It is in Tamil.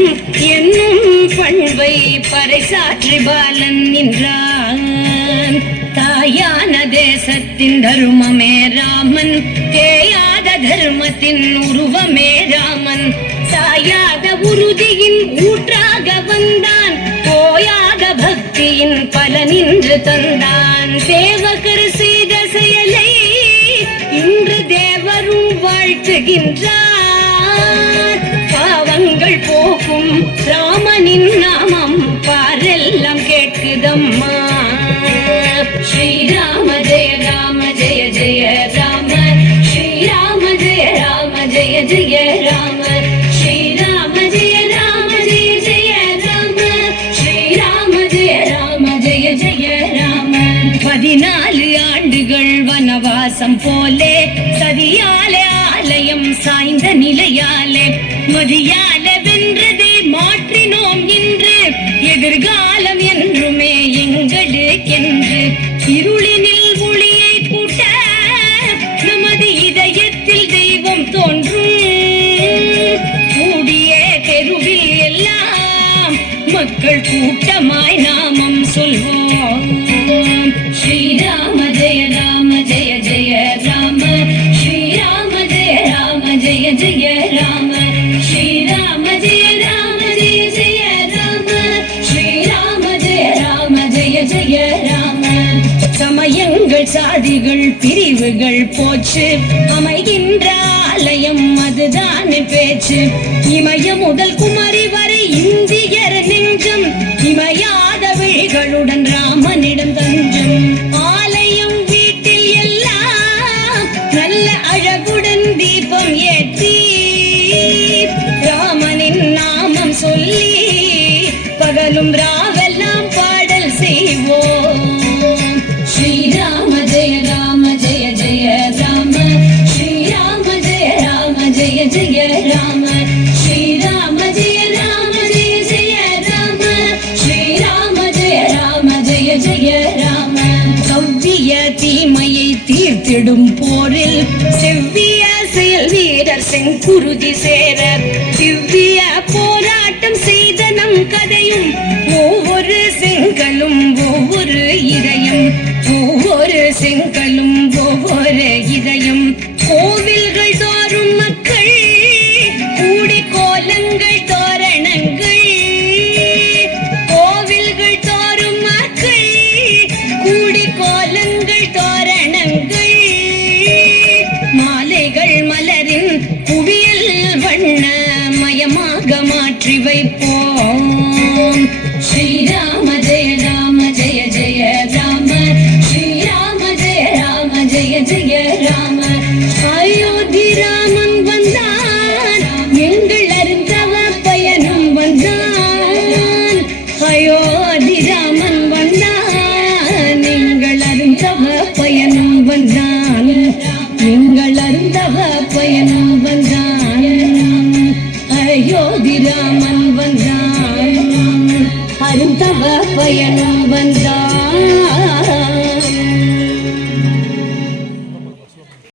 தேசம் என்னும் பண்பை பறைசாற்றி பாலன் நின்றான். தாயான தேசத்தின் தர்மமே ராமன், தேயாத தர்மத்தின் உருவமே ராமன். சாயாத உறுதியின் ஊற்றாக வந்தான், போயாத பக்தியின் பலனின்று தந்தான். சேவகர் செய்த செயலை இன்று தேவரும் வாழ்த்துகின்றார். பாவங்கள் போக்கும் ராமனின் நாமம் பாரெல்லாம் கேட்குதம்மா. ஸ்ரீராம ஜெய ராம ஜெய ஜெய ராம, ஸ்ரீராம ஜெய ராம ஜெய ஜெய ராம, ஸ்ரீராம ஜெய ராம ஜெய ஜெய ராம, ஸ்ரீராம ஜெய ராம ஜெய ஜெய ராம. 14 ஆண்டுகள் வனவாசம் போலே, சதியாலே ஆலயம் சாய்ந்த நிலையாலே, மதியால வென்றதை மாற்றினோம் இன்று, எதிர்காலம் என்றுமே எங்களுக்கென்று. இருளினில் ஒளியை கூட்ட நமது இதயத்தில் தெய்வம் தோன்றும். கூடிய தெருவில் எல்லாம் மக்கள் கூட்டமாய் நாமம் சொல்வோம். ஸ்ரீராம ஜெய ராம ஜெய ஜெய ராம, ஸ்ரீராம ஜெய ராம ஜெய ஜெய ராம, ஸ்ரீராம ஜெய ராம ஜெய ஜெய ராம, ஸ்ரீராம ஜெய ராம ஜெய ஜெய ராம. சமயங்கள் சாதிகள் பிரிவுகள் போச்சு, அமைகின்ற ஆலயம் அதுதான் பேச்சு. இமய முதல் குமரி வரை இந்தியர் நெஞ்சம், இமையாத விழிகளுடன் ராமனிடம் தஞ்சம். ஆலயம் வீட்டில் எல்லாம் நல்ல அழகுடன் தீபம் ஏற்றி, ராமனின் நாமம் சொல்லி பகலும் ராவெல்லாம் பாடல் செய்வோம். ஸ்ரீராம ஜெய ராம ஜெய ஜெய ராம, ஸ்ரீராம ஜெய ராம ஜெய ஜெய ராம, ஸ்ரீராம ஜெய ராம ஜெய ஜெய ராம, ஸ்ரீராம ஜெய ராம ஜெய ஜெய ராம. கவ்விய தீமையை தீர்த்திடும் போரில் செவ்விய செயல் வீரர் செங்குருதி சேர, திவ்ய போராட்டம் செய்த நம் கதையும், ஒவ்வொரு செங்கலும் ஒவ்வொரு இதயம், ஒவ்வொரு செங்கலும் ஒவ்வொரு இதயம். கோவில்கள் தோறும் மக்கள் கூடி கோலங்கள் தோரணங்கள், கோவில்கள் தோறும் மக்கள் கூடி கோலங்கள் தோரணங்கள், மாலைகள் மலரின் குவியல் வண்ண மயமாக மாற்றி வைப்போம். ஸ்ரீராம ஜெய ராம ஜெய ஜெய ராம, ஸ்ரீராம ஜெய ராம ஜெய ஜெய ராம. அயோத்தி ராமன் வந்தான், எங்கள் அருந்தவ பயணம் வந்தான். அயோத்தி ராமன் வந்தான், எங்கள் அருந்தவ பயணம் வந்தான், எங்கள் அருந்தவ பயணம் வந்தான். அயோத்தி ராமன் வந்தான், அருந்தவ பயணம் வந்தான்.